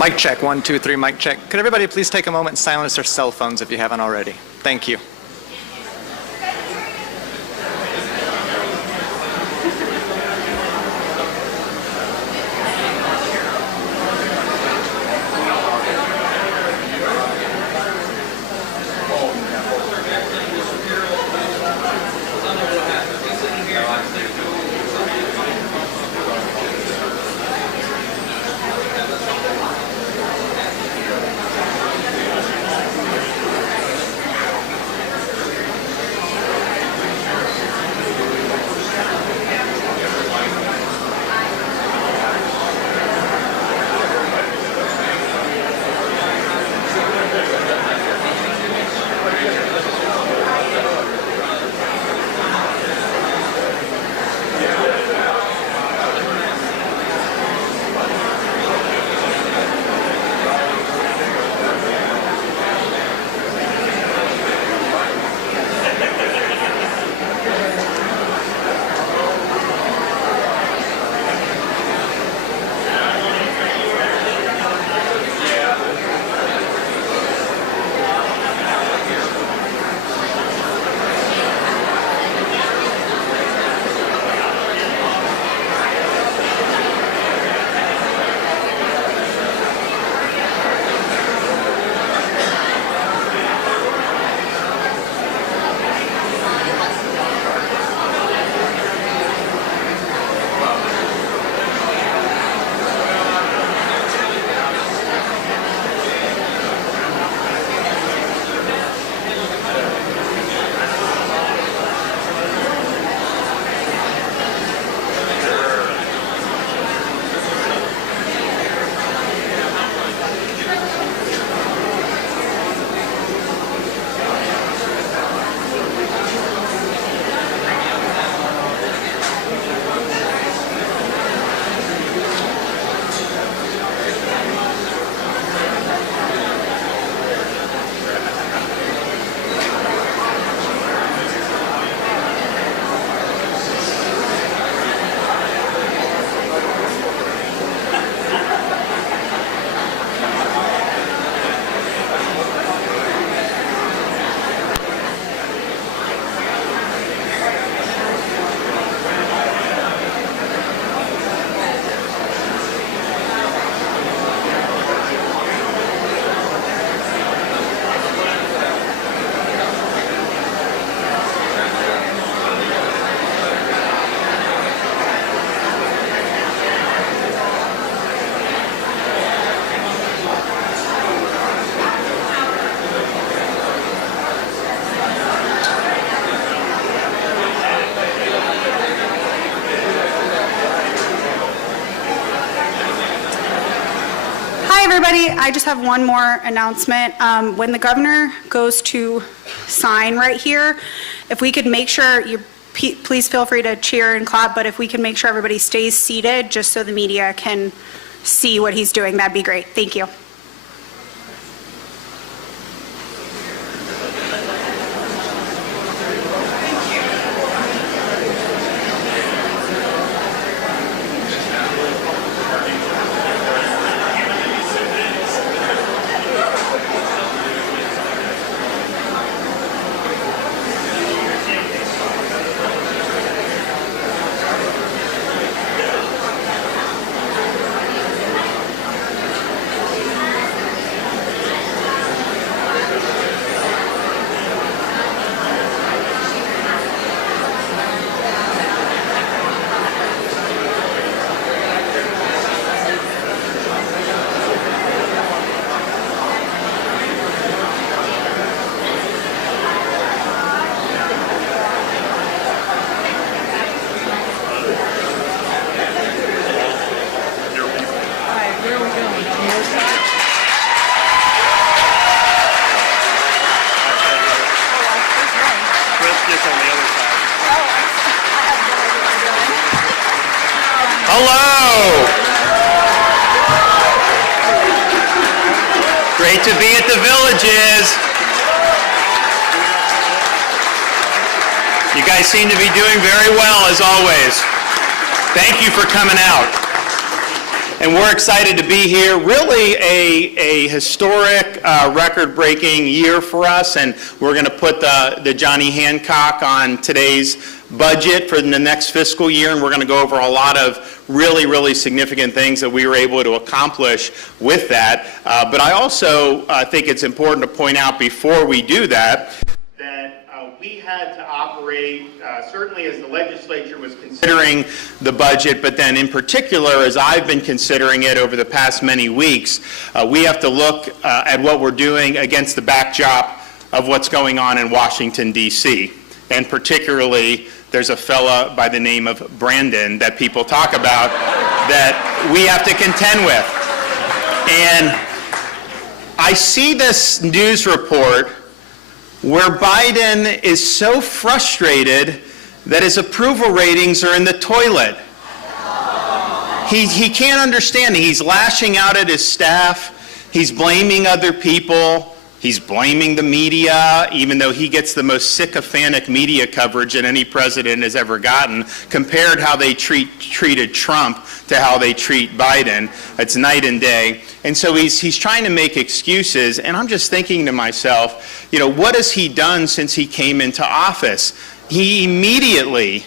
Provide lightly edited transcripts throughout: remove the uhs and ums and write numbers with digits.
Mic check, 1, 2, 3, mic check. Could everybody please take a moment and silence their cell phones if you haven't already? Thank you. Everybody, I just have one more announcement. When the governor goes to sign right here, if we could make sure you please feel free to cheer and clap, but if we can make sure everybody stays seated just so the media can see what he's doing, that'd be great. Thank you. Hello. Great to be at the Villages. You guys seem to be doing very well, as always. Thank you for coming out. and we're excited to be here. Really a historic, record-breaking year for us, and we're going to put the Johnny Hancock on today's budget for the next fiscal year, and we're going to go over a lot of really significant things that we were able to accomplish with that. But I also think it's important to point out before we do that, we had to operate, certainly as the legislature was considering the budget, but then in particular, as I've been considering it over the past many weeks, we have to look at what we're doing against the backdrop of what's going on in Washington, D.C. And particularly, there's a fella by the name of Brandon that people talk about that we have to contend with. And I see this news report where Biden is so frustrated that his approval ratings are in the toilet. He can't understand it. He's lashing out at his staff. He's blaming other people. He's blaming the media, even though he gets the most sycophantic media coverage that any president has ever gotten, compared how they treated Trump to how they treat Biden. It's night and day. And so he's trying to make excuses, and I'm just thinking to myself, you know, what has he done since he came into office? He immediately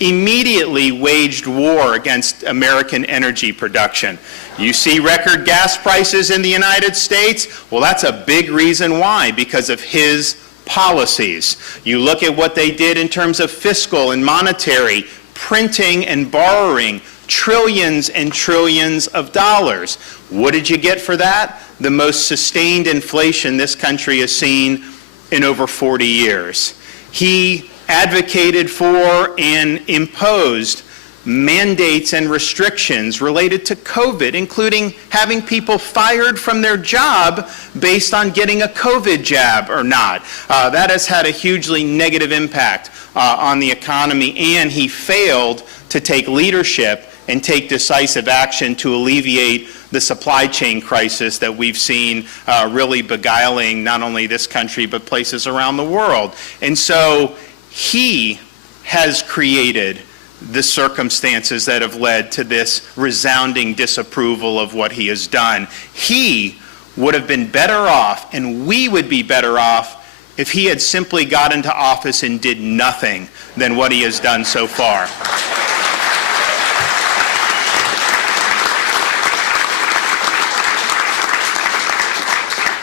waged war against American energy production. You see record gas prices in the United States? Well, that's a big reason why, because of his policies. You look at what they did in terms of fiscal and monetary, printing and borrowing, trillions and trillions of dollars. What did you get for that? The most sustained inflation this country has seen in over 40 years. He advocated for and imposed mandates and restrictions related to COVID, including having people fired from their job based on getting a COVID jab or not. That has had a hugely negative impact on the economy, and he failed to take leadership and take decisive action to alleviate the supply chain crisis that we've seen really beguiling not only this country but places around the world. And so he has created the circumstances that have led to this resounding disapproval of what he has done. He would have been better off, and we would be better off, if he had simply got into office and did nothing than what he has done so far.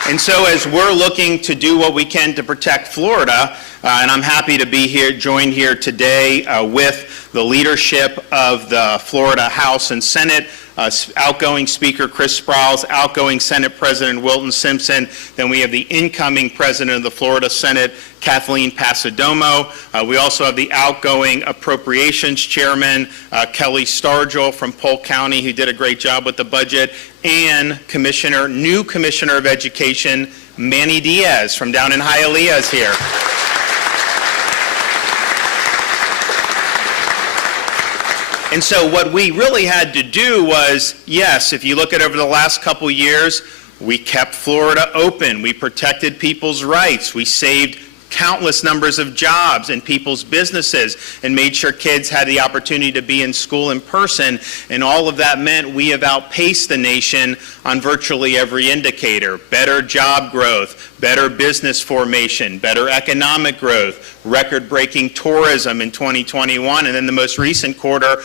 And so as we're looking to do what we can to protect Florida, and I'm happy to be here, joined here today with the leadership of the Florida House and Senate, outgoing Speaker Chris Sprowls, outgoing Senate President Wilton Simpson. Then we have the incoming President of the Florida Senate, Kathleen Passidomo. We also have the outgoing Appropriations Chairman, Kelly Stargell from Polk County, who did a great job with the budget, and new Commissioner of Education, Manny Diaz from down in Hialeah is here. And so what we really had to do was, yes, if you look at over the last couple years, we kept Florida open. We protected people's rights. We saved countless numbers of jobs in people's businesses and made sure kids had the opportunity to be in school in person. And all of that meant we have outpaced the nation on virtually every indicator. Better job growth, better business formation, better economic growth, record-breaking tourism in 2021. And in the most recent quarter,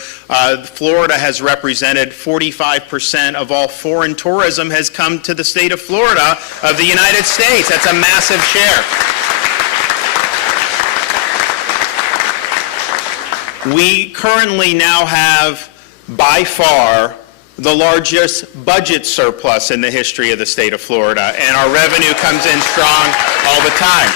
Florida has represented 45% of all foreign tourism has come to the state of Florida of the United States. That's a massive share. We currently now have, by far, the largest budget surplus in the history of the state of Florida, and our revenue comes in strong all the time.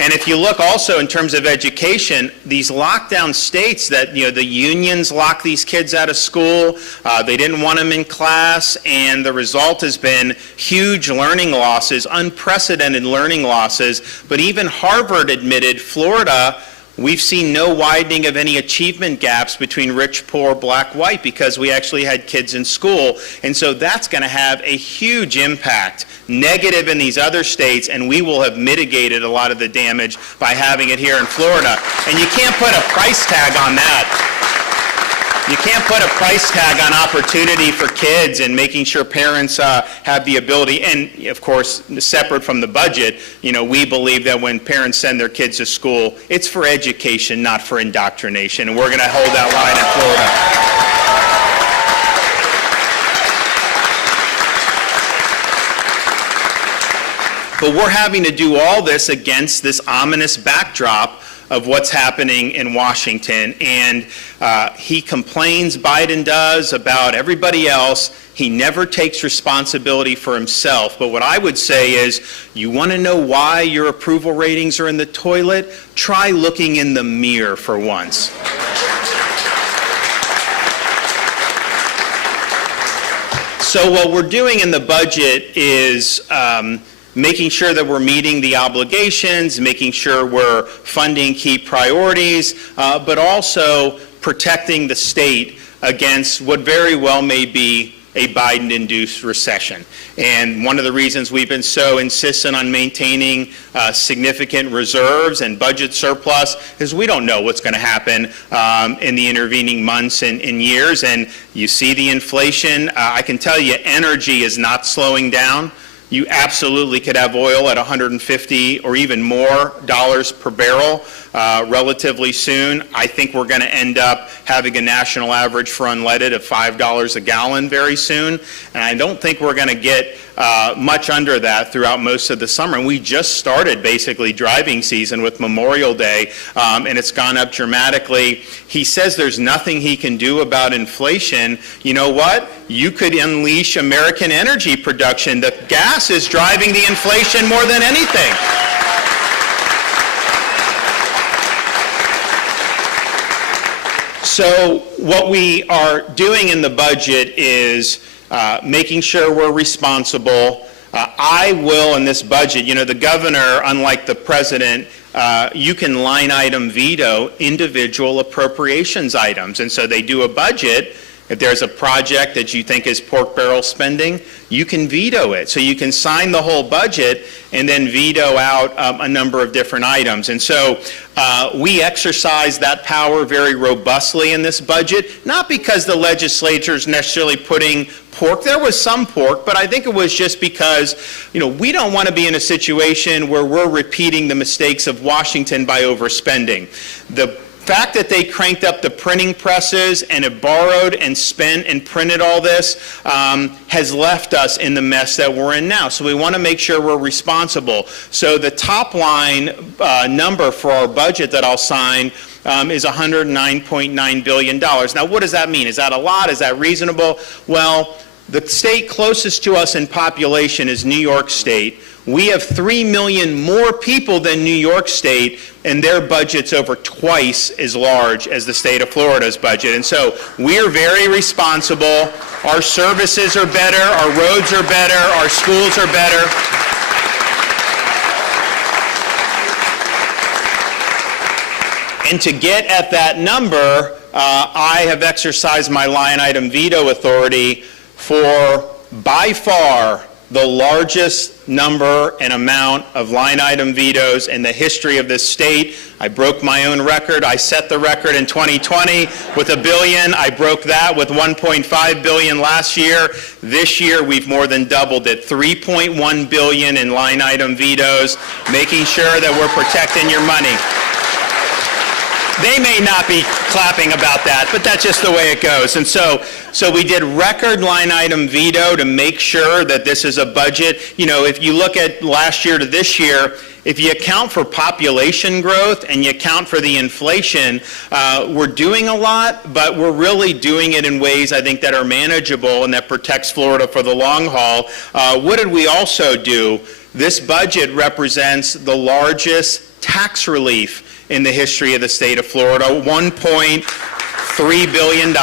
And if you look also in terms of education, these lockdown states that, the unions locked these kids out of school, they didn't want them in class, and the result has been huge learning losses, unprecedented learning losses. But even Harvard admitted Florida, we've seen no widening of any achievement gaps between rich, poor, black, white, because we actually had kids in school. And so that's going to have a huge impact, negative in these other states, and we will have mitigated a lot of the damage by having it here in Florida. And you can't put a price tag on that. You can't put a price tag on opportunity for kids and making sure parents have the ability, and of course, separate from the budget, we believe that when parents send their kids to school, it's for education, not for indoctrination, and we're going to hold that line in Florida. But we're having to do all this against this ominous backdrop of what's happening in Washington. And he complains, Biden does, about everybody else. He never takes responsibility for himself. But what I would say is, you want to know why your approval ratings are in the toilet? Try looking in the mirror for once. So what we're doing in the budget is making sure that we're meeting the obligations, making sure we're funding key priorities, but also protecting the state against what very well may be a Biden-induced recession. And one of the reasons we've been so insistent on maintaining significant reserves and budget surplus is we don't know what's going to happen in the intervening months and years. And you see the inflation. I can tell you energy is not slowing down. You absolutely could have oil at $150 or even more dollars per barrel relatively soon. I think we're going to end up having a national average for unleaded of $5 a gallon very soon. And I don't think we're going to get much under that throughout most of the summer. And we just started basically driving season with Memorial Day, and it's gone up dramatically. He says there's nothing he can do about inflation. You know what? You could unleash American energy production. The gas is driving the inflation more than anything. So what we are doing in the budget is making sure we're responsible. I will, in this budget, the governor, unlike the president, you can line item veto individual appropriations items. And so they do a budget. If there's a project that you think is pork barrel spending, you can veto it. So you can sign the whole budget and then veto out a number of different items. And so we exercise that power very robustly in this budget, not because the legislature is necessarily putting pork. There was some pork, but I think it was just because, we don't want to be in a situation where we're repeating the mistakes of Washington by overspending. The fact that they cranked up the printing presses and have borrowed and spent and printed all this has left us in the mess that we're in now. So we want to make sure we're responsible. So the top line number for our budget that I'll sign is $109.9 billion. Now, what does that mean? Is that a lot? Is that reasonable? Well, the state closest to us in population is New York State. We have 3 million more people than New York State, and their budget's over twice as large as the state of Florida's budget. And so we're very responsible. Our services are better, our roads are better, our schools are better. And to get at that number, I have exercised my line item veto authority for, by far, the largest number and amount of line item vetoes in the history of this state. I broke my own record. I set the record in 2020 with $1 billion. I broke that with $1.5 billion last year. This year, we've more than doubled it. $3.1 billion in line item vetoes, making sure that we're protecting your money. They may not be clapping about that, but that's just the way it goes. And so we did record line item veto to make sure that this is a budget. If you look at last year to this year, if you account for population growth and you account for the inflation, we're doing a lot, but we're really doing it in ways I think that are manageable and that protects Florida for the long haul. What did we also do? This budget represents the largest tax relief in the history of the state of Florida, $1.3 billion.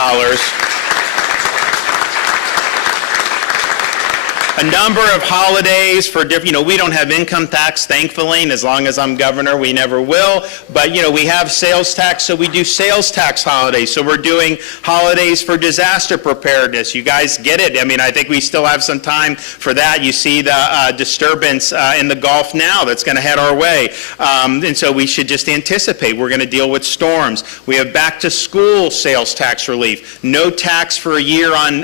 a number of holidays for different, we don't have income tax, thankfully, and as long as I'm governor, we never will. But, we have sales tax, so we do sales tax holidays. So we're doing holidays for disaster preparedness. You guys get it. I think we still have some time for that. You see the disturbance in the Gulf now that's going to head our way. And so we should just anticipate we're going to deal with storms. We have back to school sales tax relief. No tax for a year on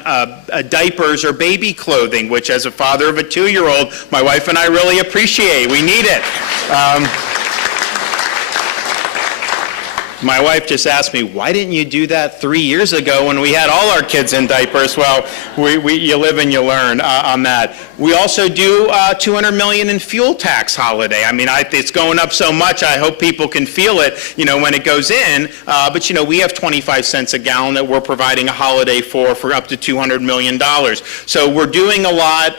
diapers or baby clothing, which as a father of a 2-year-old, my wife and I really appreciate. We need it. My wife just asked me, why didn't you do that 3 years ago when we had all our kids in diapers? Well, you live and you learn on that. We also do $200 million in fuel tax holiday. It's going up so much, I hope people can feel it, when it goes in. But, we have 25 cents a gallon that we're providing a holiday for up to $200 million. So we're doing a lot,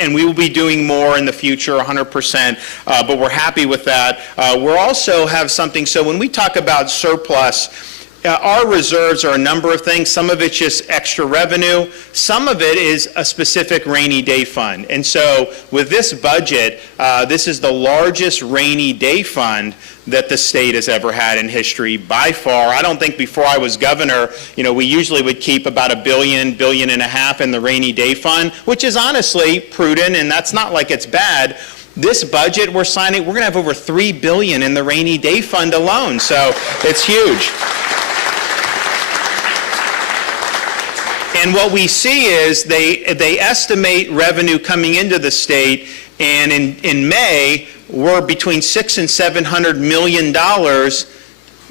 and we will be doing more in the future, 100%, but we're happy with that. We'll also have something, so when we talk about surplus, our reserves are a number of things. Some of it's just extra revenue. Some of it is a specific rainy day fund. And so with this budget, this is the largest rainy day fund that the state has ever had in history by far. I don't think before I was governor, we usually would keep about $1 billion, $1.5 billion in the rainy day fund, which is honestly prudent, and that's not like it's bad. This budget we're signing, we're going to have over $3 billion in the rainy day fund alone, so it's huge. And what we see is they estimate revenue coming into the state, and in May, we're between $600 and $700 million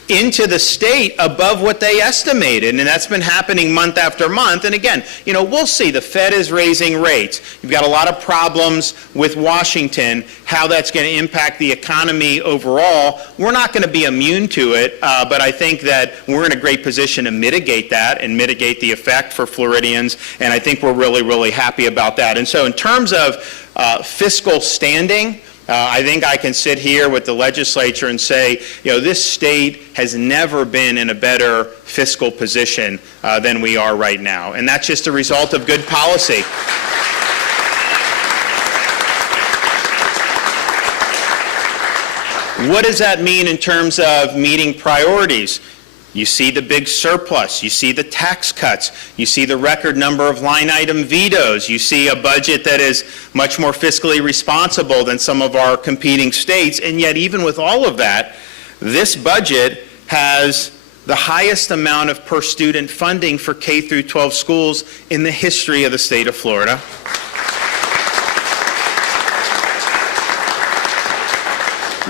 into the state above what they estimated, and that's been happening month after month. And again, we'll see. The Fed is raising rates. You've got a lot of problems with Washington, how that's going to impact the economy overall. We're not going to be immune to it, but I think that we're in a great position to mitigate that and mitigate the effect for Floridians, and I think we're really, really happy about that. And so in terms of fiscal standing, I think I can sit here with the legislature and say, this state has never been in a better fiscal position than we are right now. And that's just a result of good policy. What does that mean in terms of meeting priorities? You see the big surplus, you see the tax cuts, you see the record number of line item vetoes, you see a budget that is much more fiscally responsible than some of our competing states, and yet even with all of that, this budget has the highest amount of per student funding for K through 12 schools in the history of the state of Florida.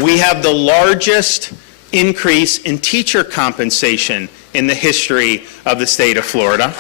We have the largest increase in teacher compensation in the history of the state of Florida.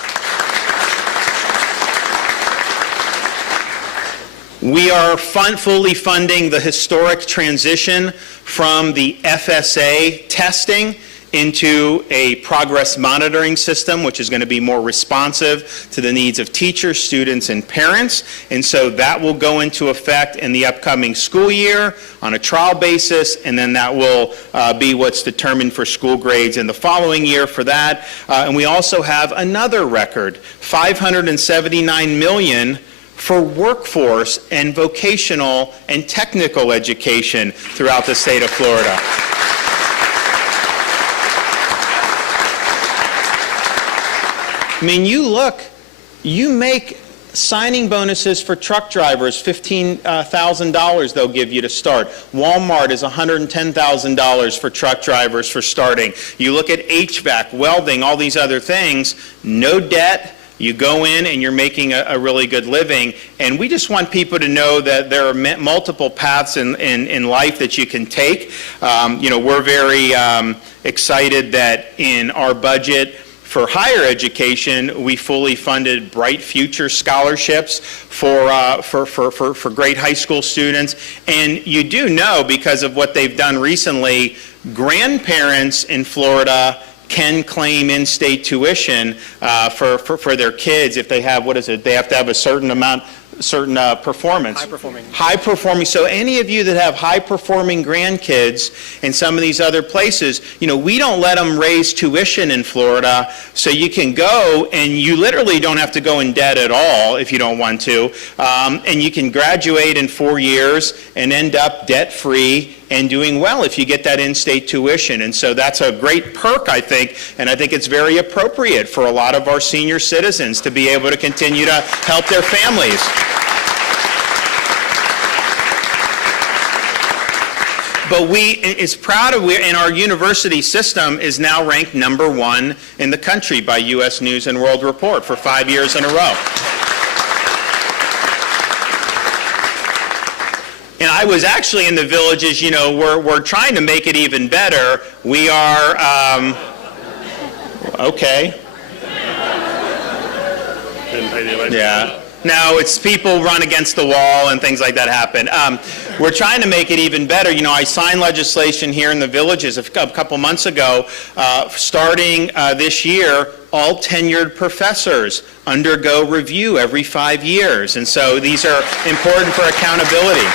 We are fully funding the historic transition from the FSA testing into a progress monitoring system, which is going to be more responsive to the needs of teachers, students, and parents. And so that will go into effect in the upcoming school year on a trial basis, and then that will be what's determined for school grades in the following year for that. And we also have another record, $579 million for workforce and vocational and technical education throughout the state of Florida. You make signing bonuses for truck drivers, $15,000 they'll give you to start. Walmart is $110,000 for truck drivers for starting. You look at HVAC, welding, all these other things, no debt. You go in and you're making a really good living. And we just want people to know that there are multiple paths in life that you can take. We're very excited that in our budget for higher education, we fully funded Bright Future scholarships for great high school students. And you do know, because of what they've done recently, grandparents in Florida can claim in-state tuition for their kids if they have, they have to have a certain performance. High-performing. High-performing. So any of you that have high-performing grandkids in some of these other places, we don't let them raise tuition in Florida, so you can go and you literally don't have to go in debt at all if you don't want to, and you can graduate in 4 years and end up debt-free and doing well if you get that in-state tuition. And so that's a great perk, I think, and I think it's very appropriate for a lot of our senior citizens to be able to continue to help their families. But and our university system is now ranked #1 in the country by U.S. News and World Report for 5 years in a row. And I was actually in the Villages, we're trying to make it even better. We are, okay. Yeah. No, it's people run against the wall and things like that happen. We're trying to make it even better. I signed legislation here in the Villages a couple months ago, starting this year, all tenured professors undergo review every 5 years. And so these are important for accountability.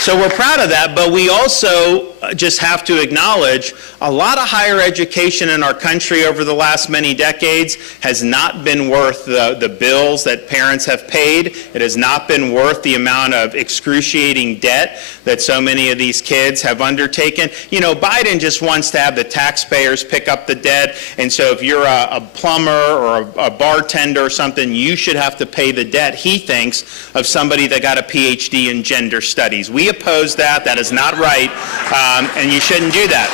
So we're proud of that, but we also just have to acknowledge a lot of higher education in our country over the last many decades has not been worth the bills that parents have paid. It has not been worth the amount of excruciating debt that so many of these kids have undertaken. Biden just wants to have the taxpayers pick up the debt, and so if you're a plumber or a bartender or something, you should have to pay the debt, he thinks, of somebody that got a PhD in gender studies. We oppose that. That is not right, and you shouldn't do that.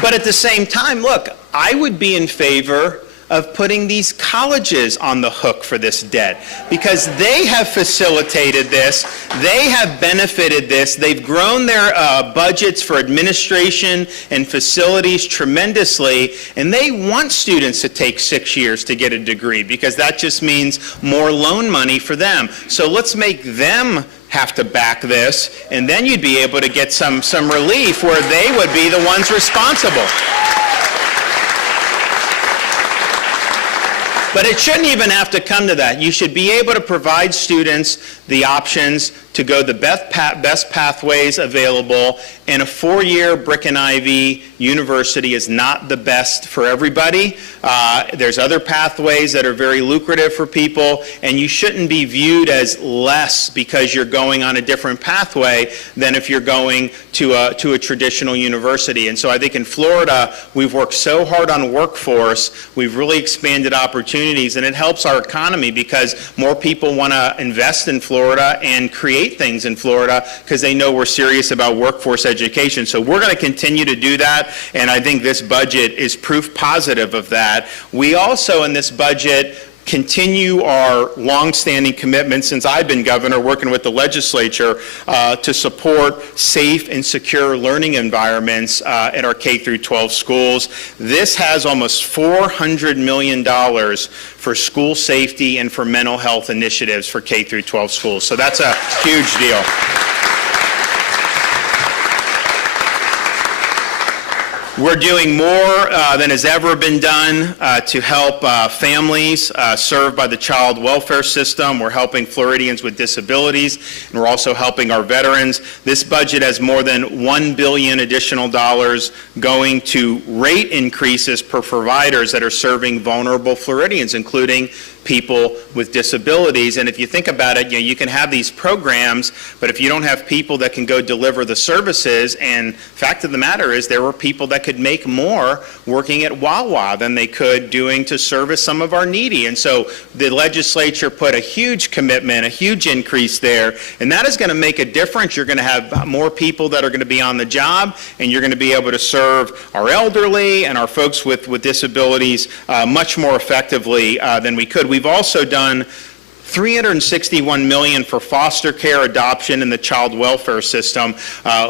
But at the same time, look, I would be in favor of putting these colleges on the hook for this debt, because they have facilitated this, they have benefited this, they've grown their budgets for administration and facilities tremendously, and they want students to take 6 years to get a degree, because that just means more loan money for them. So let's make them have to back this, and then you'd be able to get some relief where they would be the ones responsible. But it shouldn't even have to come to that. You should be able to provide students the options to go the best pathways available, and a 4-year brick and ivy university is not the best for everybody. There's other pathways that are very lucrative for people, and you shouldn't be viewed as less because you're going on a different pathway than if you're going to a traditional university. And so I think in Florida, we've worked so hard on workforce, we've really expanded opportunities, and it helps our economy because more people want to invest in Florida and create things in Florida because they know we're serious about workforce education. So we're going to continue to do that, and I think this budget is proof positive of that. We also, in this budget, continue our long-standing commitment since I've been governor, working with the legislature to support safe and secure learning environments at our K through 12 schools. This has almost $400 million for school safety and for mental health initiatives for K through 12 schools. So that's a huge deal. We're doing more than has ever been done to help families served by the child welfare system. We're helping Floridians with disabilities, and we're also helping our veterans. This budget has more than $1 billion additional dollars going to rate increases per providers that are serving vulnerable Floridians, including people with disabilities. And if you think about it, you can have these programs, but if you don't have people that can go deliver the services, and fact of the matter is there were people that could make more working at Wawa than they could doing to service some of our needy. And so the legislature put a huge commitment, a huge increase there, and that is going to make a difference. You're going to have more people that are going to be on the job, and you're going to be able to serve our elderly and our folks with disabilities much more effectively than we could. We've also done $361 million for foster care, adoption, and the child welfare system.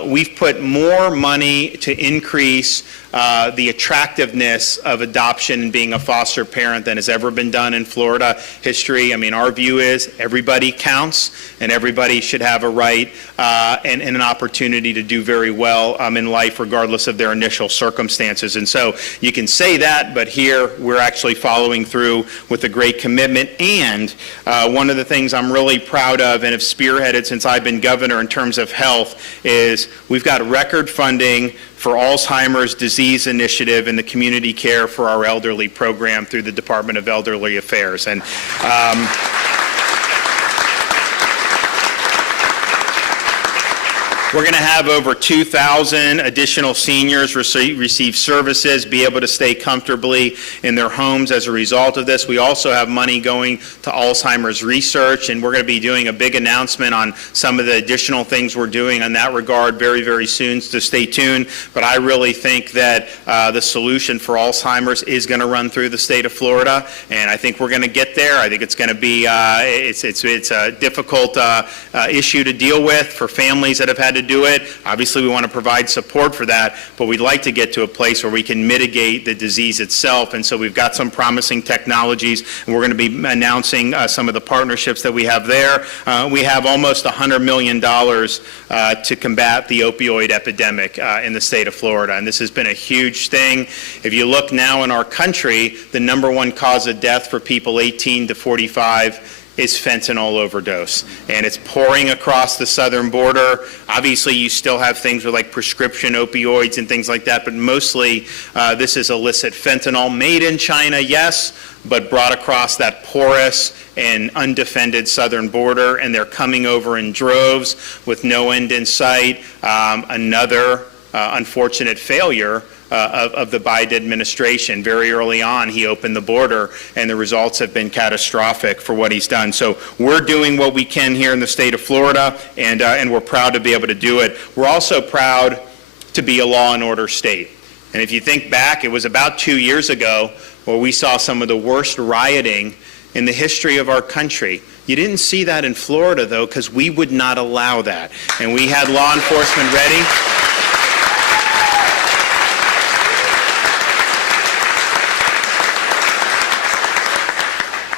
We've put more money to increase the attractiveness of adoption and being a foster parent than has ever been done in Florida history. I mean, our view is everybody counts, and everybody should have a right and an opportunity to do very well in life, regardless of their initial circumstances. And so you can say that, but here we're actually following through with a great commitment. And one of the things I'm really proud of and have spearheaded since I've been governor in terms of health is we've got record funding for Alzheimer's disease initiative and the community care for our elderly program through the Department of Elderly Affairs. And we're going to have over 2,000 additional seniors receive services, be able to stay comfortably in their homes as a result of this. We also have money going to Alzheimer's research, and we're going to be doing a big announcement on some of the additional things we're doing in that regard very, very soon, so stay tuned. But I really think that the solution for Alzheimer's is going to run through the state of Florida, and I think we're going to get there. I think it's going to be, it's a difficult issue to deal with for families that have had to do it. Obviously, we want to provide support for that, but we'd like to get to a place where we can mitigate the disease itself. And so we've got some promising technologies, and we're going to be announcing some of the partnerships that we have there. We have almost $100 million to combat the opioid epidemic in the state of Florida, and this has been a huge thing. If you look now in our country, the #1 cause of death for people 18 to 45 is fentanyl overdose, and it's pouring across the southern border. Obviously, you still have things with like prescription opioids and things like that, but mostly this is illicit fentanyl made in China, yes, but brought across that porous and undefended southern border, and they're coming over in droves with no end in sight. Another unfortunate failure of the Biden administration. Very early on, he opened the border, and the results have been catastrophic for what he's done. So we're doing what we can here in the state of Florida, and we're proud to be able to do it. We're also proud to be a law and order state. And if you think back, it was about 2 years ago where we saw some of the worst rioting in the history of our country. You didn't see that in Florida, though, because we would not allow that. And we had law enforcement ready.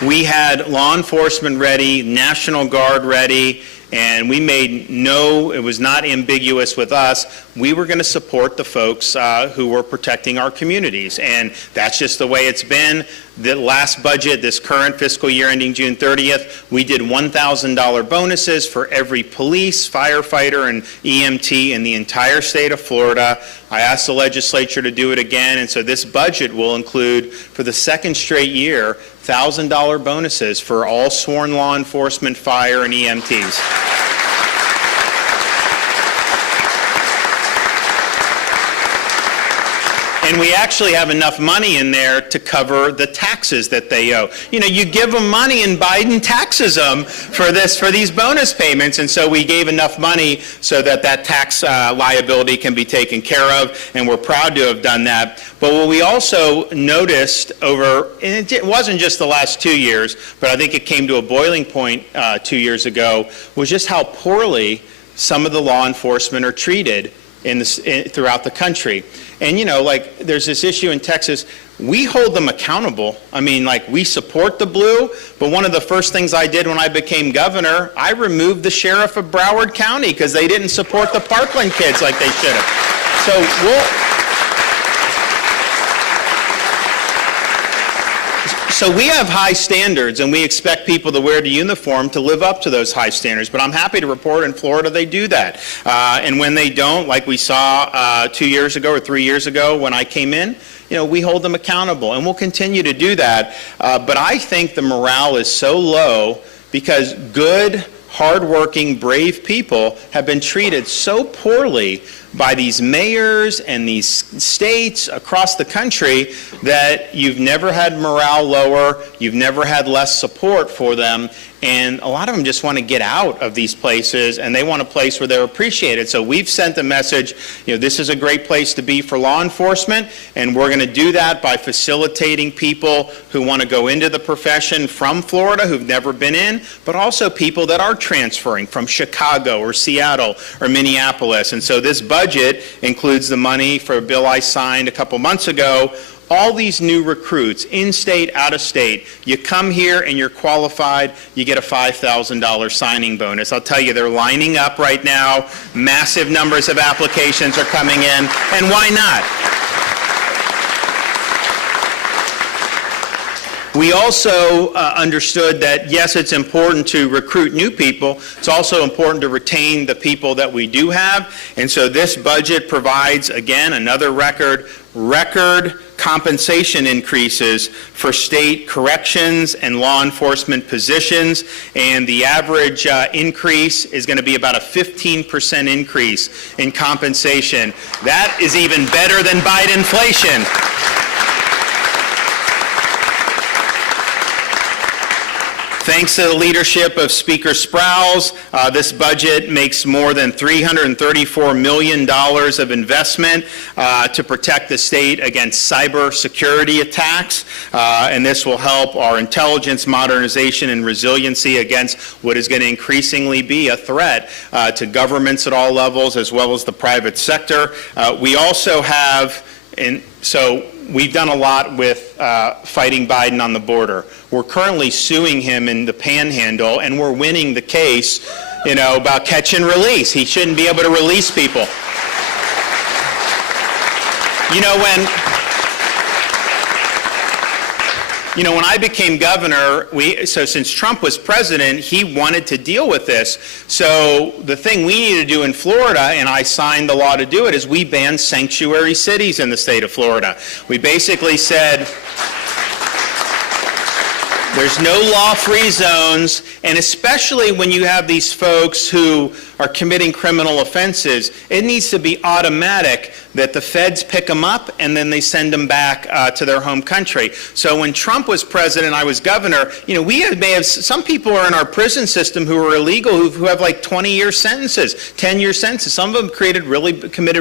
We had law enforcement ready, National Guard ready, and we made it was not ambiguous with us. We were going to support the folks who were protecting our communities, and that's just the way it's been. The last budget, this current fiscal year ending June 30th, we did $1,000 bonuses for every police, firefighter, and EMT in the entire state of Florida. I asked the legislature to do it again, and so this budget will include, for the second straight year, $1,000 bonuses for all sworn law enforcement, fire, and EMTs. And we actually have enough money in there to cover the taxes that they owe. You know, you give them money and Biden taxes them for these bonus payments, and so we gave enough money so that tax liability can be taken care of, and we're proud to have done that. But what we also noticed and it wasn't just the last 2 years, but I think it came to a boiling point 2 years ago, was just how poorly some of the law enforcement are treated throughout the country. And, you know, like, there's this issue in Texas. We hold them accountable. I mean, like, we support the blue, but one of the first things I did when I became governor, I removed the sheriff of Broward County because they didn't support the Parkland kids like they should have. So we have high standards, and we expect people that wear the uniform to live up to those high standards. But I'm happy to report in Florida they do that. And when they don't, like we saw 2 years ago or 3 years ago when I came in, you know, we hold them accountable, and we'll continue to do that. But I think the morale is so low because good, hardworking, brave people have been treated so poorly by these mayors and these states across the country that you've never had morale lower, you've never had less support for them, and a lot of them just want to get out of these places, and they want a place where they're appreciated. So we've sent the message, this is a great place to be for law enforcement, and we're going to do that by facilitating people who want to go into the profession from Florida who've never been in, but also people that are transferring from Chicago or Seattle or Minneapolis. And so this budget includes the money for a bill I signed a couple months ago. All these new recruits, in-state, out-of-state, you come here and you're qualified, you get a $5,000 signing bonus. I'll tell you, they're lining up right now. Massive numbers of applications are coming in, and why not? We also understood that, yes, it's important to recruit new people. It's also important to retain the people that we do have. And so this budget provides, again, another record compensation increases for state corrections and law enforcement positions. And the average increase is going to be about a 15% increase in compensation. That is even better than Bidenflation. Thanks to the leadership of Speaker Sprowls, this budget makes more than $334 million of investment to protect the state against cyber security attacks, and this will help our intelligence modernization and resiliency against what is going to increasingly be a threat to governments at all levels as well as the private sector. We also have, and so we've done a lot with fighting Biden on the border. We're currently suing him in the Panhandle, and we're winning the case, about catch and release. He shouldn't be able to release people. When I became governor, so since Trump was president, he wanted to deal with this. So the thing we need to do in Florida, and I signed the law to do it, is we banned sanctuary cities in the state of Florida. We basically said, there's no law-free zones, and especially when you have these folks who are committing criminal offenses, it needs to be automatic that the feds pick them up and then they send them back to their home country. So when Trump was president, I was governor, may have, some people are in our prison system who are illegal, who have like 20-year sentences, 10-year sentences. Some of them committed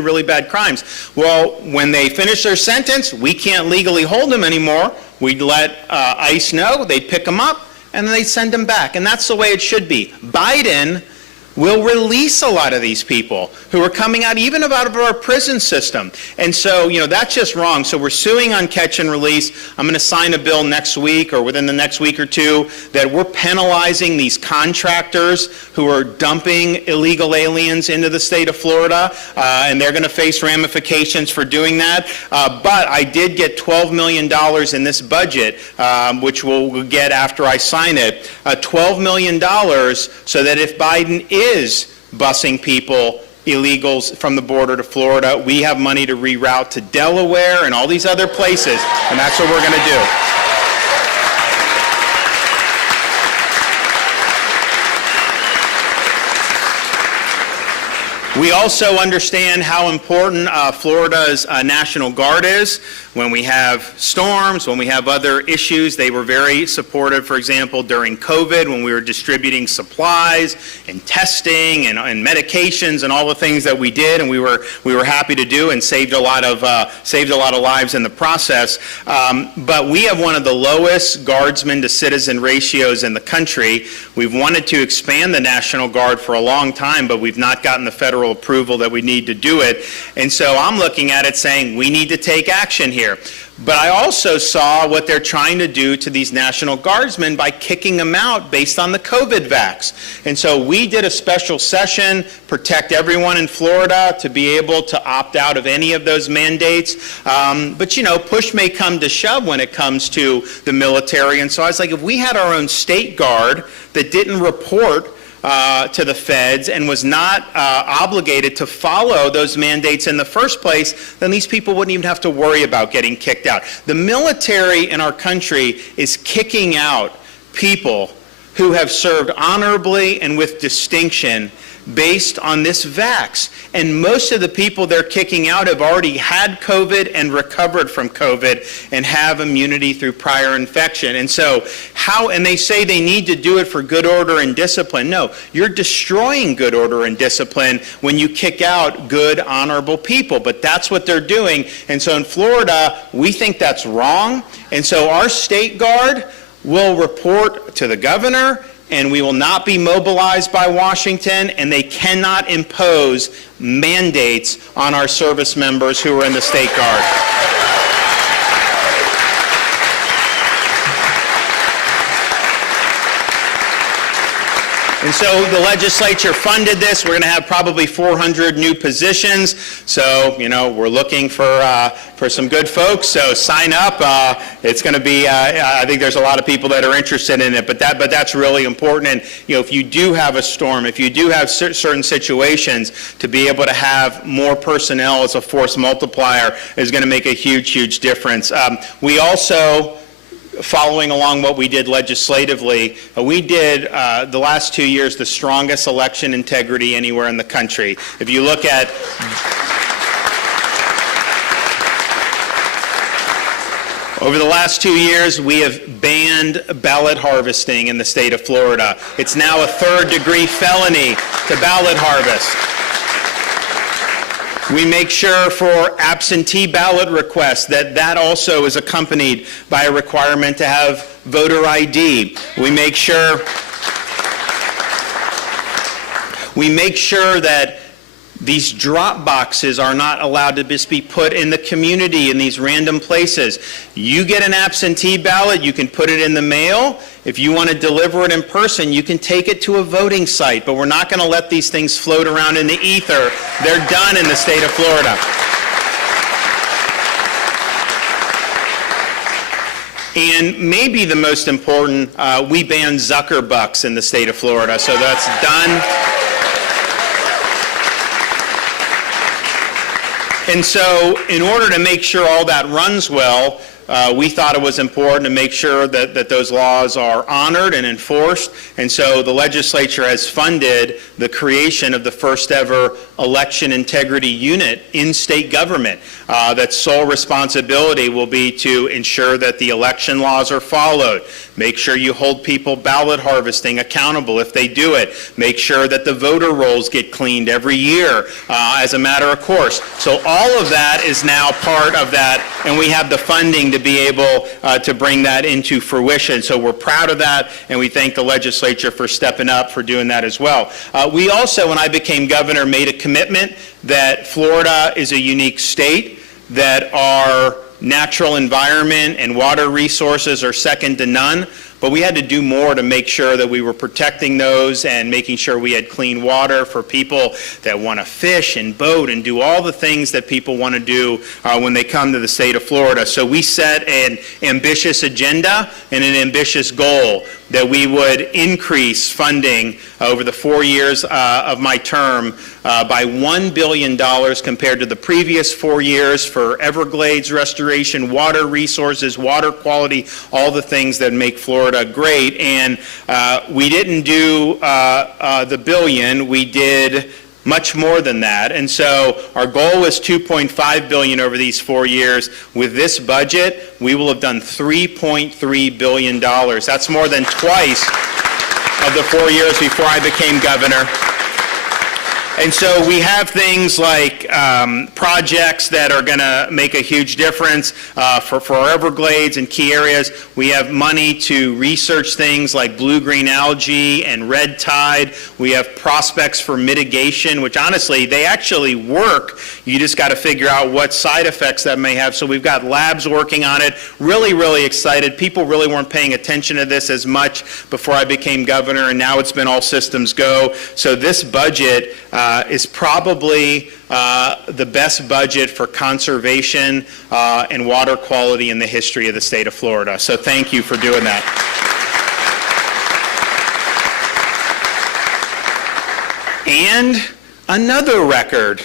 really bad crimes. Well, when they finish their sentence, we can't legally hold them anymore. We'd let ICE know, they'd pick them up, and then they'd send them back. And that's the way it should be. Biden will release a lot of these people who are coming out even out of our prison system. And so, that's just wrong. So we're suing on catch and release. I'm going to sign a bill next week or within the next week or two that we're penalizing these contractors who are dumping illegal aliens into the state of Florida, and they're going to face ramifications for doing that. But I did get $12 million in this budget, which we'll get after I sign it, $12 million so that if Biden is busing people, illegals, from the border to Florida, we have money to reroute to Delaware and all these other places, and that's what we're going to do. We also understand how important Florida's National Guard is. When we have storms, when we have other issues, they were very supportive, for example, during COVID when we were distributing supplies and testing and medications and all the things that we did, and we were happy to do and saved a lot of lives in the process. But we have one of the lowest guardsmen to citizen ratios in the country. We've wanted to expand the National Guard for a long time, but we've not gotten the federal approval that we need to do it. And so I'm looking at it saying we need to take action here. But I also saw what they're trying to do to these National Guardsmen by kicking them out based on the COVID vax. And so we did a special session, protect everyone in Florida to be able to opt out of any of those mandates. But push may come to shove when it comes to the military. And so I was like, if we had our own state guard that didn't report to the feds and was not obligated to follow those mandates in the first place, then these people wouldn't even have to worry about getting kicked out. The military in our country is kicking out people who have served honorably and with distinction based on this vax. And most of the people they're kicking out have already had COVID and recovered from COVID and have immunity through prior infection. And so and they say they need to do it for good order and discipline. No, you're destroying good order and discipline when you kick out good, honorable people. But that's what they're doing. And so in Florida, we think that's wrong. And so our state guard will report to the governor, and we will not be mobilized by Washington, and they cannot impose mandates on our service members who are in the state guard. And so the legislature funded this. We're going to have probably 400 new positions. So, we're looking for some good folks. So sign up. It's going to be, I think there's a lot of people that are interested in it, but that's really important. And, if you do have a storm, if you do have certain situations, to be able to have more personnel as a force multiplier is going to make a huge, huge difference. We also, following along what we did legislatively, we did the last 2 years the strongest election integrity anywhere in the country. If you look at over the last 2 years, we have banned ballot harvesting in the state of Florida. It's now a third-degree felony to ballot harvest. We make sure for absentee ballot requests that also is accompanied by a requirement to have voter ID. We make sure that these drop boxes are not allowed to just be put in the community in these random places. You get an absentee ballot, you can put it in the mail. If you want to deliver it in person, you can take it to a voting site, but we're not going to let these things float around in the ether. They're done in the state of Florida. And maybe the most important, we banned Zuckerbucks in the state of Florida, so that's done. And so in order to make sure all that runs well, we thought it was important to make sure that those laws are honored and enforced. And so the legislature has funded the creation of the first ever election integrity unit in state government. That sole responsibility will be to ensure that the election laws are followed. Make sure you hold people ballot harvesting accountable if they do it. Make sure that the voter rolls get cleaned every year as a matter of course. So all of that is now part of that, and we have the funding to be able to bring that into fruition. So we're proud of that, and we thank the legislature for stepping up for doing that as well. We also, when I became governor, made a commitment that Florida is a unique state, that our natural environment and water resources are second to none, but we had to do more to make sure that we were protecting those and making sure we had clean water for people that want to fish and boat and do all the things that people want to do when they come to the state of Florida. So we set an ambitious agenda and an ambitious goal that we would increase funding over the 4 years of my term by $1 billion compared to the previous 4 years for Everglades restoration, water resources, water quality, all the things that make Florida great. And we didn't do the billion, we did much more than that. And so our goal was $2.5 billion over these 4 years. With this budget, we will have done $3.3 billion. That's more than twice of the 4 years before I became governor. And so we have things like projects that are going to make a huge difference for our Everglades and key areas. We have money to research things like blue-green algae and red tide. We have prospects for mitigation, which honestly, they actually work. You just got to figure out what side effects that may have. So we've got labs working on it. Really, really excited. People really weren't paying attention to this as much before I became governor, and now it's been all systems go. So this budget is probably the best budget for conservation and water quality in the history of the state of Florida. So thank you for doing that. And another record.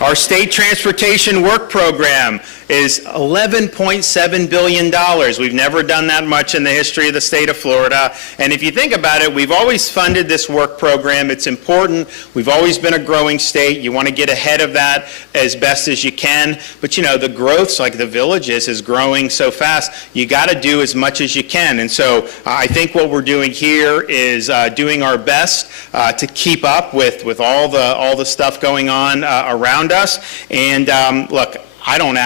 Our state transportation work program is $11.7 billion. We've never done that much in the history of the state of Florida. And if you think about it, we've always funded this work program. It's important. We've always been a growing state. You want to get ahead of that as best as you can. But the growth, like the Villages, is growing so fast. You got to do as much as you can. And so I think what we're doing here is doing our best to keep up with all the stuff going on around us. And look, I don't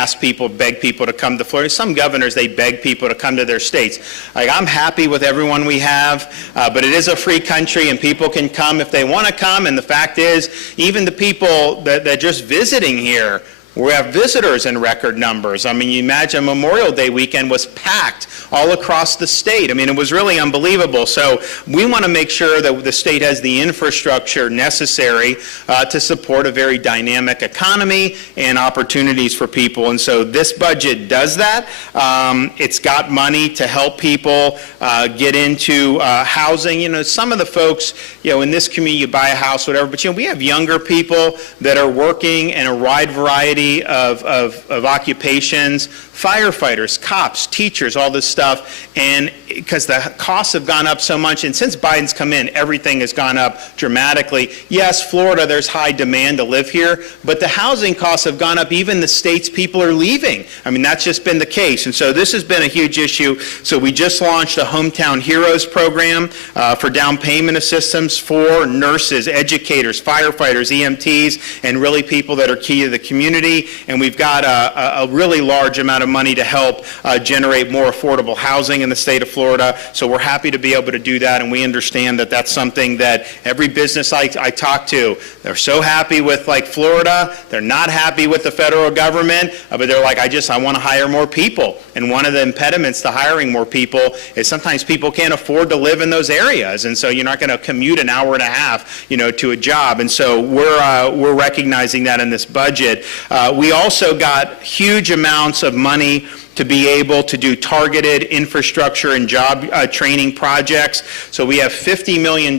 beg people to come to Florida. Some governors, they beg people to come to their states. Like, I'm happy with everyone we have, but it is a free country and people can come if they want to come. And the fact is, even the people that are just visiting here, we have visitors in record numbers. I mean, you imagine Memorial Day weekend was packed all across the state. I mean, it was really unbelievable. So we want to make sure that the state has the infrastructure necessary to support a very dynamic economy and opportunities for people. And so this budget does that. It's got money to help people get into housing. Some of the folks, in this community, you buy a house, whatever, but we have younger people that are working in a wide variety of occupations, firefighters, cops, teachers, all this stuff, and because the costs have gone up so much, and since Biden's come in, everything has gone up dramatically. Yes, Florida, there's high demand to live here, but the housing costs have gone up. Even the states people are leaving. I mean, that's just been the case, and so this has been a huge issue. So we just launched a Hometown Heroes program for down payment assistance for nurses, educators, firefighters, EMTs, and really people that are key to the community. And we've got a really large amount of money to help generate more affordable housing in the state of Florida. So we're happy to be able to do that, and we understand that that's something that every business I talk to, they're so happy with, like Florida. They're not happy with the federal government, but they're like, I want to hire more people. And one of the impediments to hiring more people is sometimes people can't afford to live in those areas, and so you're not going to commute an hour and a half, to a job. And so we're recognizing that in this budget. We also got huge amounts of money to be able to do targeted infrastructure and job training projects. So we have $50 million,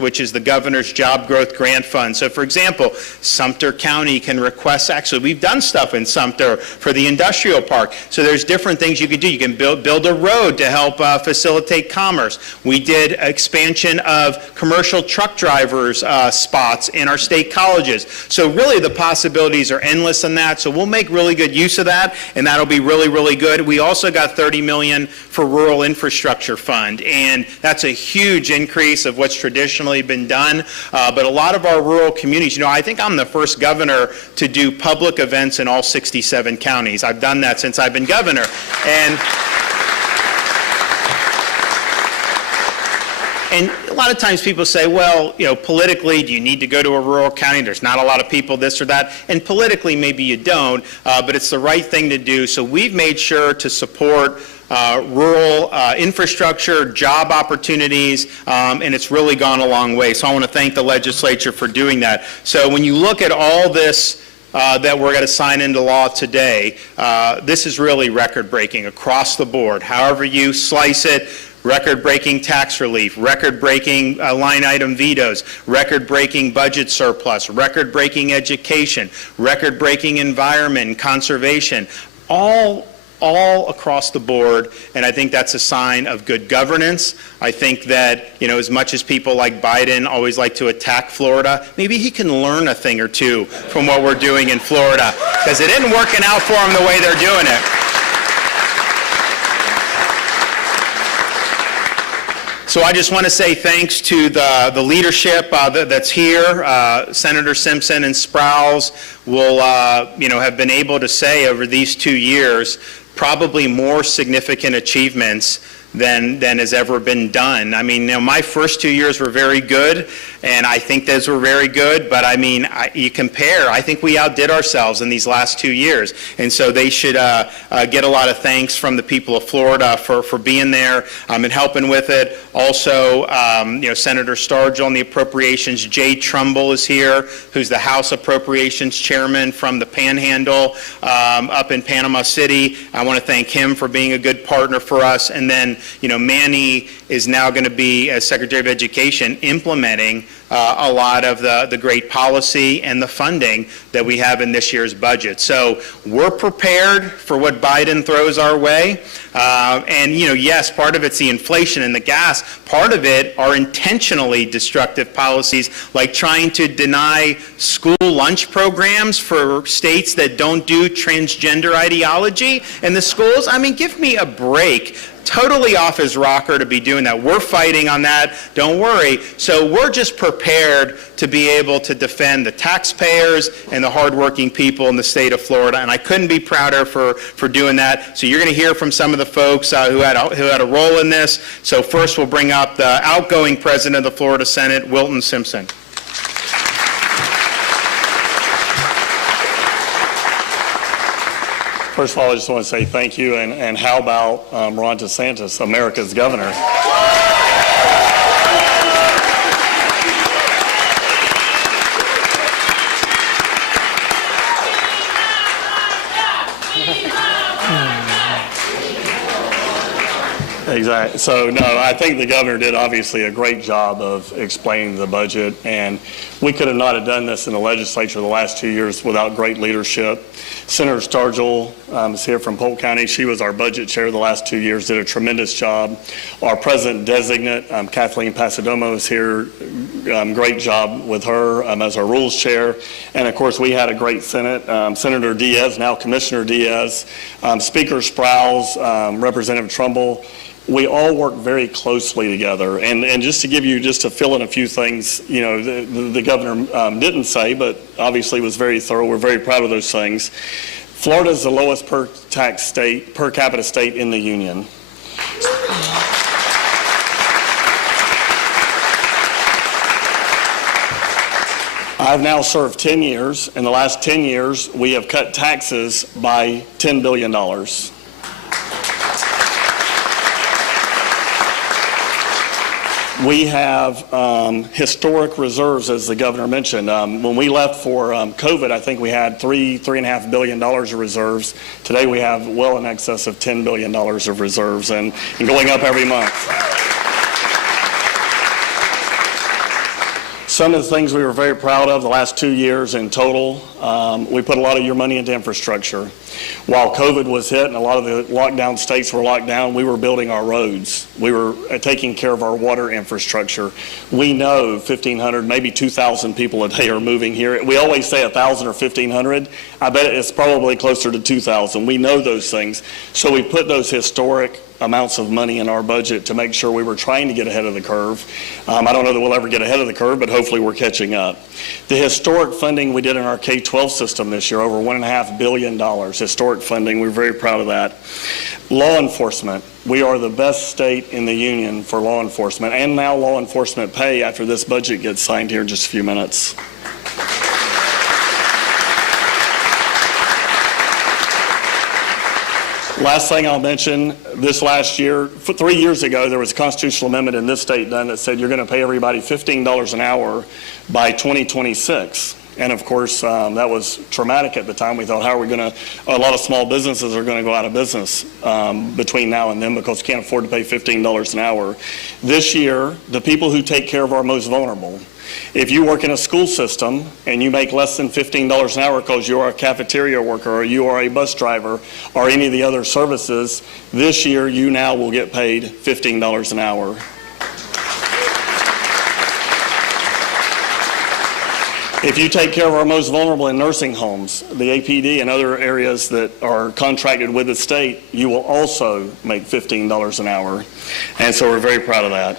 which is the governor's job growth grant fund. So for example, Sumter County can request, actually we've done stuff in Sumter for the industrial park. So there's different things you could do. You can build a road to help facilitate commerce. We did expansion of commercial truck drivers spots in our state colleges. So really the possibilities are endless in that. So we'll make really good use of that, and that'll be really, really good. We also got $30 million for rural infrastructure fund, and that's a huge increase of what's traditionally been done. But a lot of our rural communities, I think I'm the first governor to do public events in all 67 counties. I've done that since I've been governor. And a lot of times people say, well, politically, do you need to go to a rural county? There's not a lot of people, this or that. And politically, maybe you don't, but it's the right thing to do. So we've made sure to support rural infrastructure, job opportunities, and it's really gone a long way. So I want to thank the legislature for doing that. So when you look at all this that we're going to sign into law today, this is really record-breaking across the board. However you slice it, record-breaking tax relief, record-breaking line item vetoes, record-breaking budget surplus, record-breaking education, record-breaking environment and conservation, all across the board, and I think that's a sign of good governance. I think that, as much as people like Biden always like to attack Florida, maybe he can learn a thing or two from what we're doing in Florida, because it isn't working out for him the way they're doing it. So I just want to say thanks to the leadership that's here. Senator Simpson and Sprowls will, have been able to say over these 2 years probably more significant achievements than has ever been done. I mean, my first 2 years were very good, and I think those were very good, but I mean, you compare, I think we outdid ourselves in these last 2 years, and so they should get a lot of thanks from the people of Florida for being there and helping with it. Also, Senator Stargell on the appropriations, Jay Trumbull is here, who's the House Appropriations Chairman from the Panhandle up in Panama City. I want to thank him for being a good partner for us, and then Manny is now going to be, as Secretary of Education, implementing a lot of the great policy and the funding that we have in this year's budget. So we're prepared for what Biden throws our way. And, yes, part of it's the inflation and the gas. Part of it are intentionally destructive policies, like trying to deny school lunch programs for states that don't do transgender ideology in the schools. I mean, give me a break. Totally off his rocker to be doing that. We're fighting on that. Don't worry. So we're just prepared to be able to defend the taxpayers and the hardworking people in the state of Florida. And I couldn't be prouder for doing that. So you're going to hear from some of the folks who had a role in this. So first we'll bring up the outgoing president of the Florida Senate, Wilton Simpson. First of all, I just want to say thank you, and how about Ron DeSantis, America's governor? Exactly. So, no, I think the governor did obviously a great job of explaining the budget, and we could have not have done this in the legislature the last 2 years without great leadership. Senator Stargell is here from Polk County. She was our budget chair the last 2 years, did a tremendous job. Our president-designate, Kathleen Pasadomo, is here. Great job with her as our rules chair. And, of course, we had a great Senate. Senator Diaz, now Commissioner Diaz, Speaker Sprouse, Representative Trumbull. We all work very closely together. And just to give you, just to fill in a few things, the governor didn't say, but obviously was very thorough. We're very proud of those things. Florida is the lowest per capita state in the union. I've now served 10 years. In the last 10 years, we have cut taxes by $10 billion. We have historic reserves, as the governor mentioned. When we left for COVID, I think we had $3.5 billion of reserves. Today we have well in excess of $10 billion of reserves, and going up every month. Some of the things we were very proud of the last 2 years in total, we put a lot of your money into infrastructure. While COVID was hit and a lot of the lockdown states were locked down, we were building our roads. We were taking care of our water infrastructure. We know 1,500, maybe 2,000 people a day are moving here. We always say 1,000 or 1,500. I bet it's probably closer to 2,000. We know those things. So we put those historic amounts of money in our budget to make sure we were trying to get ahead of the curve. I don't know that we'll ever get ahead of the curve, but hopefully we're catching up. The historic funding we did in our K-12 system this year, over $1.5 billion, historic funding, we're very proud of that. Law enforcement, we are the best state in the union for law enforcement, and now law enforcement pay after this budget gets signed here in just a few minutes. Last thing I'll mention, this last year, 3 years ago, there was a constitutional amendment in this state done that said you're going to pay everybody $15 an hour by 2026. And of course, that was traumatic at the time. We thought, how are we going to, a lot of small businesses are going to go out of business between now and then because you can't afford to pay $15 an hour. This year, the people who take care of our most vulnerable, if you work in a school system and you make less than $15 an hour because you are a cafeteria worker or you are a bus driver or any of the other services, this year you now will get paid $15 an hour. If you take care of our most vulnerable in nursing homes, the APD and other areas that are contracted with the state, you will also make $15 an hour. And so we're very proud of that.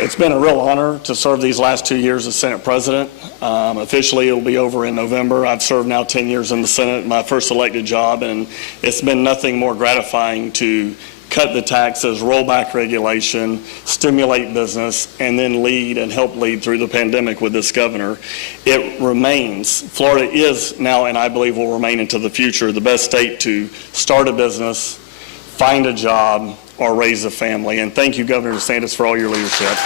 It's been a real honor to serve these last 2 years as Senate President. Officially, it will be over in November. I've served now 10 years in the Senate, my first elected job, and it's been nothing more gratifying to cut the taxes, roll back regulation, stimulate business, and then lead and help lead through the pandemic with this governor. It remains, Florida is now, and I believe will remain into the future, the best state to start a business, find a job, or raise a family. And thank you, Governor DeSantis, for all your leadership.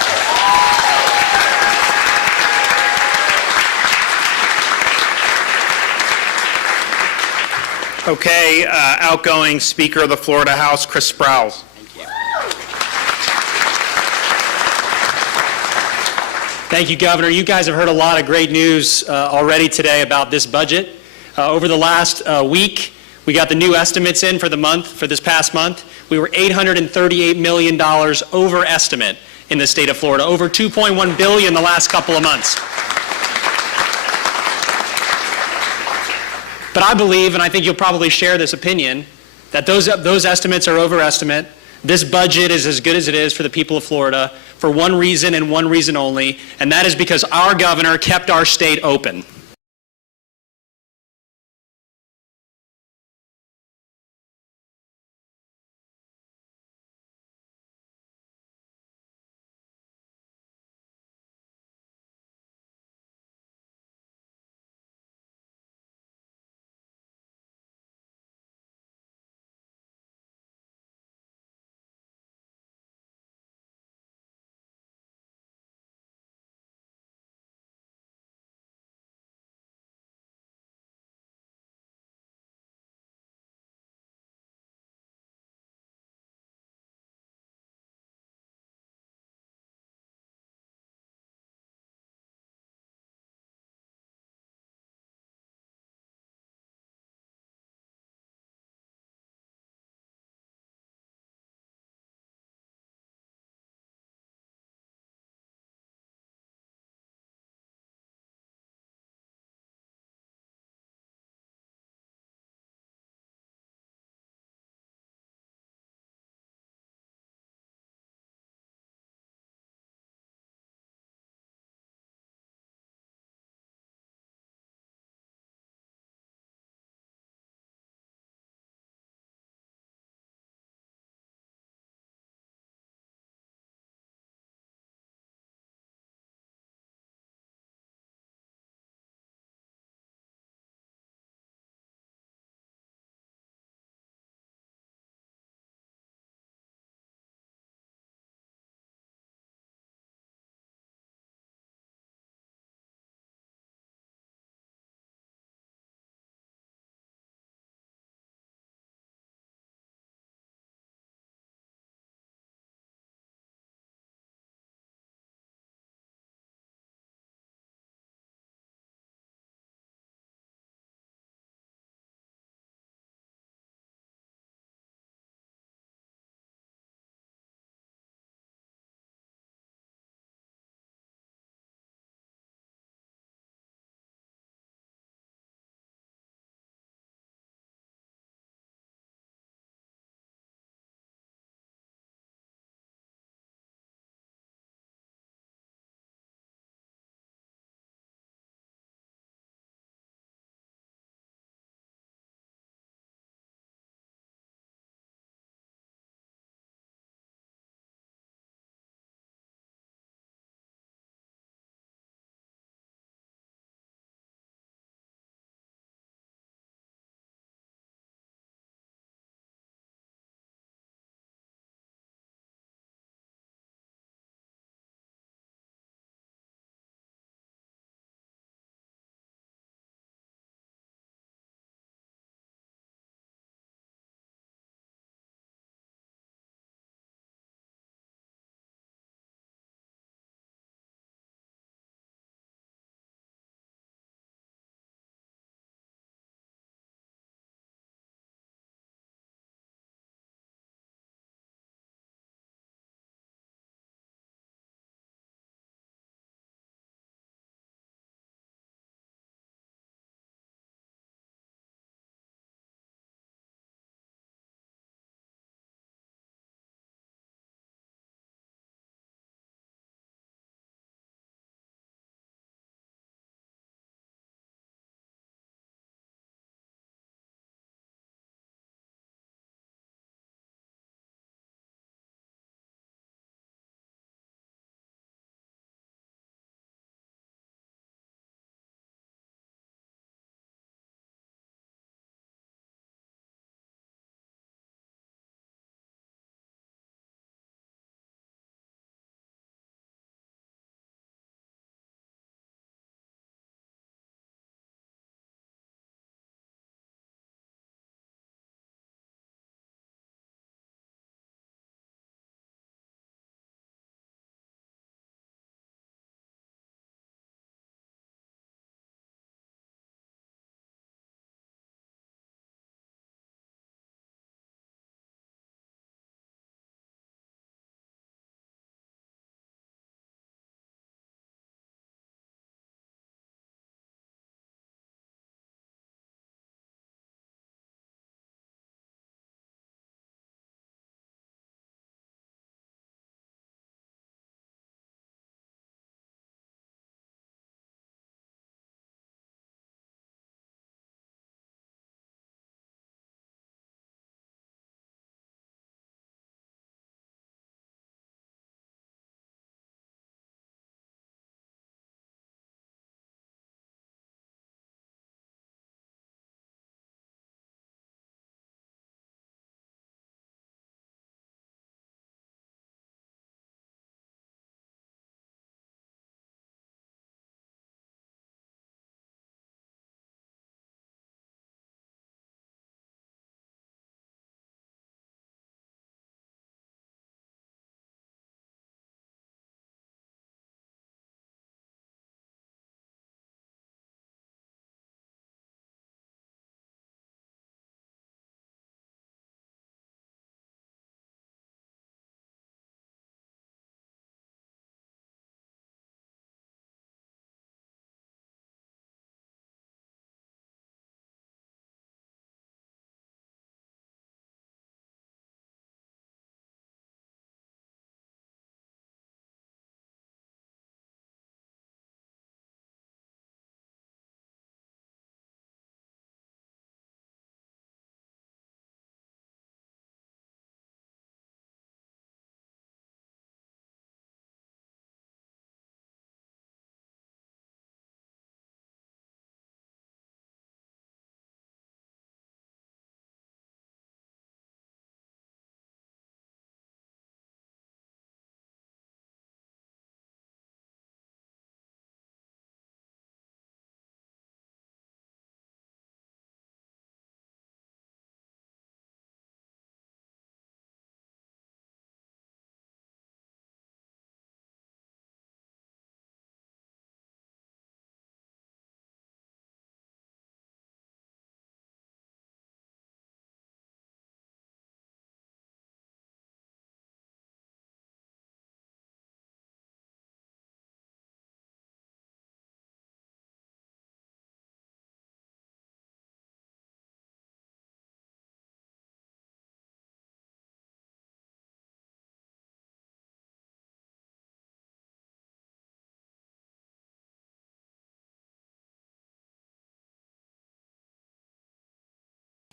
Okay, outgoing Speaker of the Florida House, Chris Sprowls. Thank you, Governor. You guys have heard a lot of great news already today about this budget. Over the last week, we got the new estimates in for the month, for this past month. We were $838 million over estimate in the state of Florida, over $2.1 billion the last couple of months. But I believe, and I think you'll probably share this opinion, that those estimates are overestimate. This budget is as good as it is for the people of Florida for one reason and one reason only, and that is because our governor kept our state open.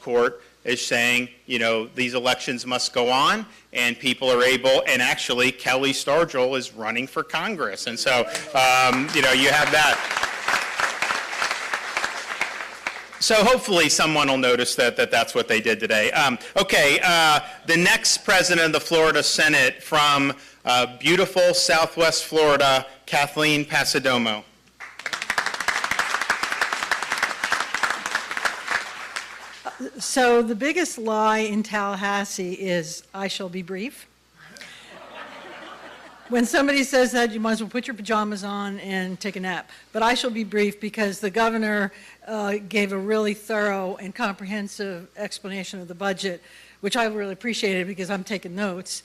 Court is saying, these elections must go on, and people are able, and actually Kelly Stargell is running for Congress. And so, you have that. So hopefully someone will notice that's what they did today. The next president of the Florida Senate from beautiful Southwest Florida, Kathleen Passidomo. So the biggest lie in Tallahassee is, I shall be brief. When somebody says that, you might as well put your pajamas on and take a nap. But I shall be brief because the governor gave a really thorough and comprehensive explanation of the budget, which I really appreciated because I'm taking notes.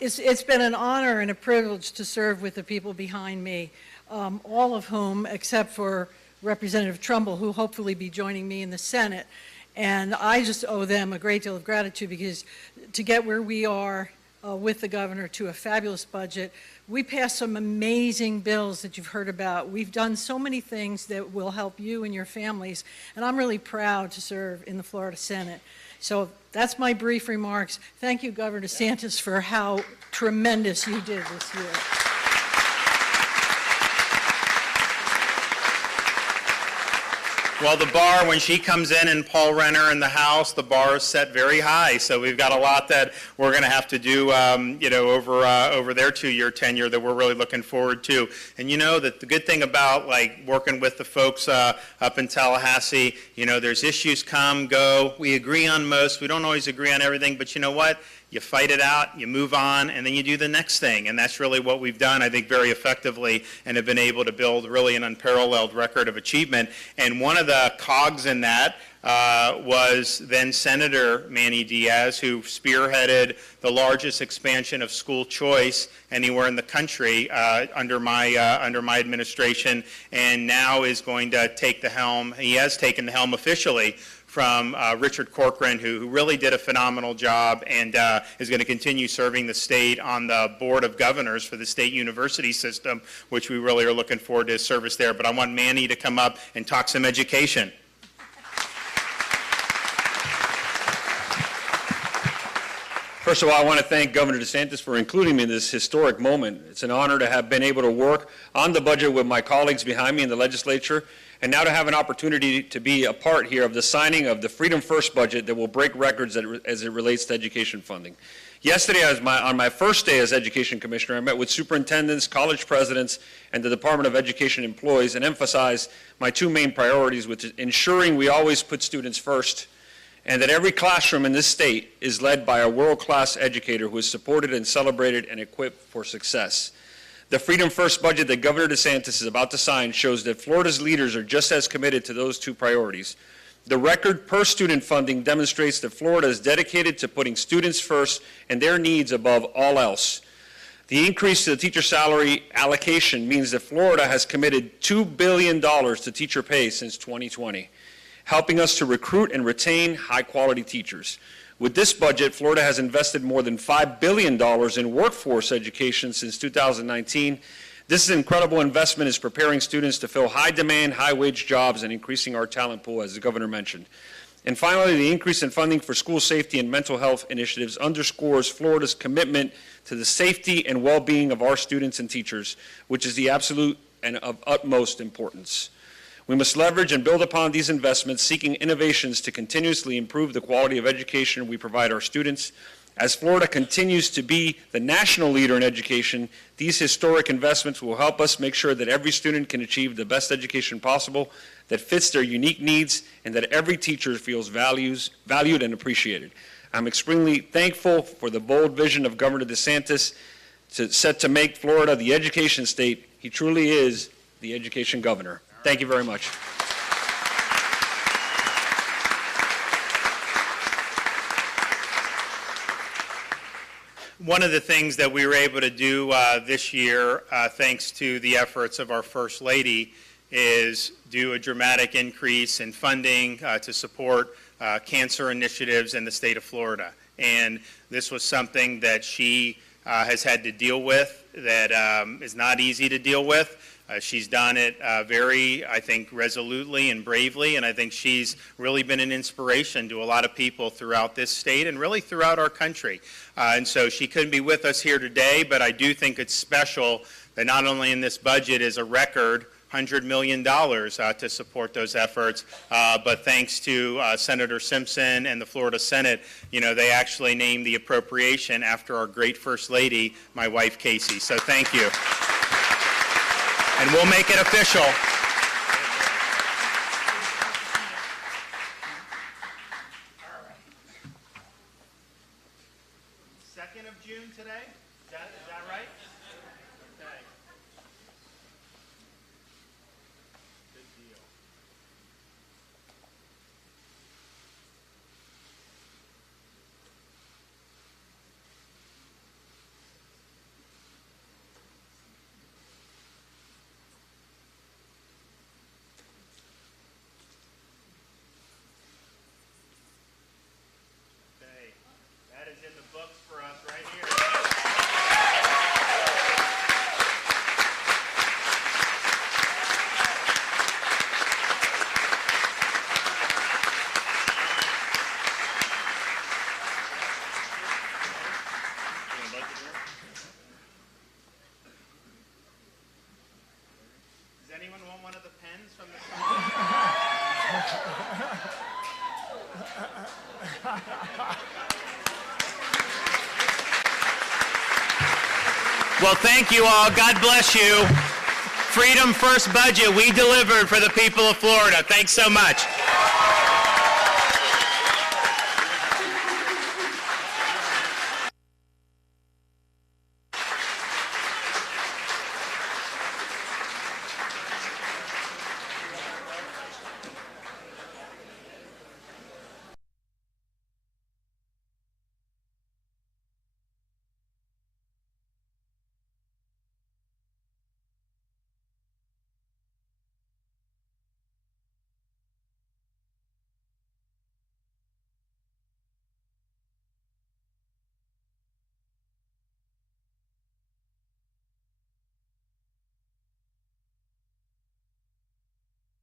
It's been an honor and a privilege to serve with the people behind me, all of whom, except for Representative Trumbull, who hopefully be joining me in the Senate. And I just owe them a great deal of gratitude because to get where we are with the governor to a fabulous budget, we passed some amazing bills that you've heard about. We've done so many things that will help you and your families, and I'm really proud to serve in the Florida Senate. So that's my brief remarks. Thank you, Governor DeSantis, for how tremendous you did this year. Well, the bar, when she comes in and Paul Renner in the House, the bar is set very high. So we've got a lot that we're going to have to do, over their 2-year tenure that we're really looking forward to. And that the good thing about working with the folks up in Tallahassee, there's issues come, go. We agree on most. We don't always agree on everything, but you know what? You fight it out, you move on, and then you do the next thing. And that's really what we've done, I think, very effectively, and have been able to build really an unparalleled record of achievement. And one of the cogs in that was then Senator Manny Diaz, who spearheaded the largest expansion of school choice anywhere in the country under my administration, and now is going to take the helm. He has taken the helm officially from Richard Corcoran, who really did a phenomenal job and is going to continue serving the state on the Board of Governors for the state university system, which we really are looking forward to his service there. But I want Manny to come up and talk some education. First of all, I want to thank Governor DeSantis for including me in this historic moment. It's an honor to have been able to work on the budget with my colleagues behind me in the legislature, and now to have an opportunity to be a part here of the signing of the Freedom First budget that will break records as it relates to education funding. Yesterday, on my first day as Education Commissioner, I met with superintendents, college presidents, and the Department of Education employees and emphasized my two main priorities, which is ensuring we always put students first, and that every classroom in this state is led by a world-class educator who is supported and celebrated and equipped for success. The Freedom First budget that Governor DeSantis is about to sign shows that Florida's leaders are just as committed to those two priorities. The record per student funding demonstrates that Florida is dedicated to putting students first and their needs above all else. The increase to the teacher salary allocation means that Florida has committed $2 billion to teacher pay since 2020, helping us to recruit and retain high-quality teachers. With this budget, Florida has invested more than $5 billion in workforce education since 2019. This incredible investment is preparing students to fill high-demand, high-wage jobs and increasing our talent pool, as the governor mentioned. And finally, the increase in funding for school safety and mental health initiatives underscores Florida's commitment to the safety and well-being of our students and teachers, which is the absolute and of utmost importance. We must leverage and build upon these investments, seeking innovations to continuously improve the quality of education we provide our students. As Florida continues to be the national leader in education, these historic investments will help us make sure that every student can achieve the best education possible that fits their unique needs, and that every teacher feels valued and appreciated. I'm extremely thankful for the bold vision of Governor DeSantis set to make Florida the education state. He truly is the education governor. Thank you very much. One of the things that we were able to do this year, thanks to the efforts of our First Lady, is do a dramatic increase in funding to support cancer initiatives in the state of Florida. And this was something that she has had to deal with that is not easy to deal with. She's done it very, I think, resolutely and bravely, and I think she's really been an inspiration to a lot of people throughout this state and really throughout our country. And so she couldn't be with us here today, but I do think it's special that not only in this budget is a record $100 million to support those efforts, but thanks to Senator Simpson and the Florida Senate, they actually named the appropriation after our great First Lady, my wife Casey. So thank you. And we'll make it official. 2nd of June today? Is that right? Okay. Good deal. Okay. That is in the books for us right here. Does anyone want one of the pens from the Well, thank you all. God bless you. Freedom First budget we delivered for the people of Florida. Thanks so much.